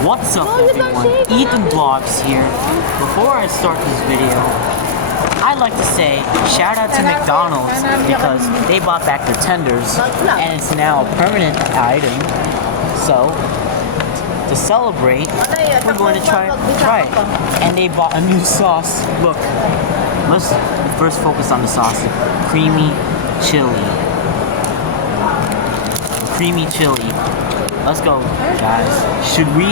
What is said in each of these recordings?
What's up everyone, Ethan Vlogs here. Before I start this video, I'd like to say shout out to McDonald's because they bought back their tenders and it's now a permanent item. So, to celebrate, we're going to try it. And they bought a new sauce. Look, let's first focus on the sauce. Creamy chili. Creamy chili. Let's go, guys. Should we?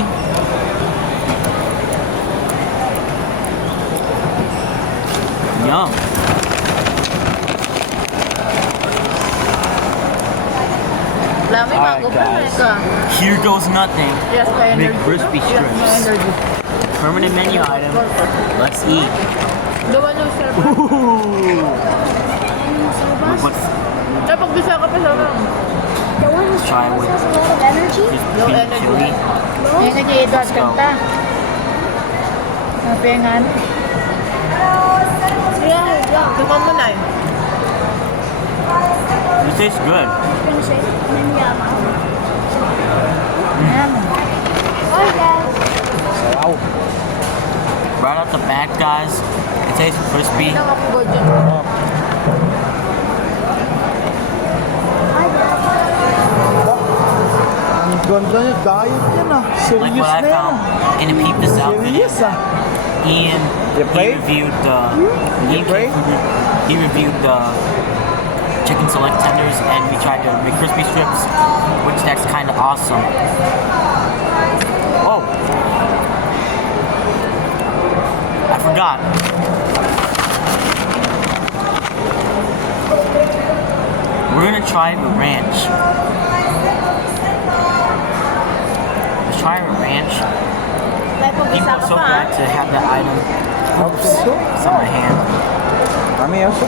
Yum. Alright, guys. Here goes nothing. McCrispy strips. Permanent menu item. Let's eat. Let's try with crispy chili. Let's go. It tastes good. Right out the back, guys. It tastes crispy. Ganda niya, diet yan ah. Like what I found in a Peep This Out video. Ian, he reviewed the chicken select tenders, and we tried the McCrispy strips, which that's kind of awesome. Oh, I forgot. We're gonna try the ranch. Try a ranch. People are so glad to have that item. Oops, it's on my hand. Mami, also?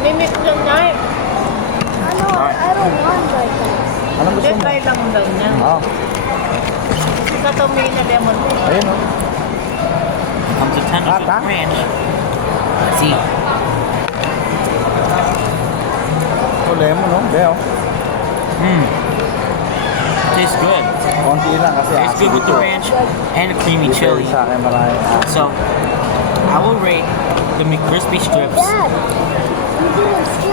Mimik lang na eh. I don't want like that. Anong gusto mo? Try lang daw niya. Oh. Isa to may na lemon. Ayun o. Comes a tender with ranch. Let's eat. Ito lemon no? Beo. Tastes good. Konti lang kasi Tastes good with the ranch and the creamy chili. So, I will rate the McCrispy strips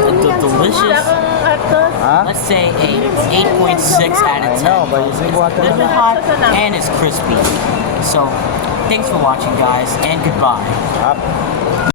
the delicious, let's say a 8.6 out of 10. It's a little bit hot and it's crispy. So, thanks for watching guys and goodbye.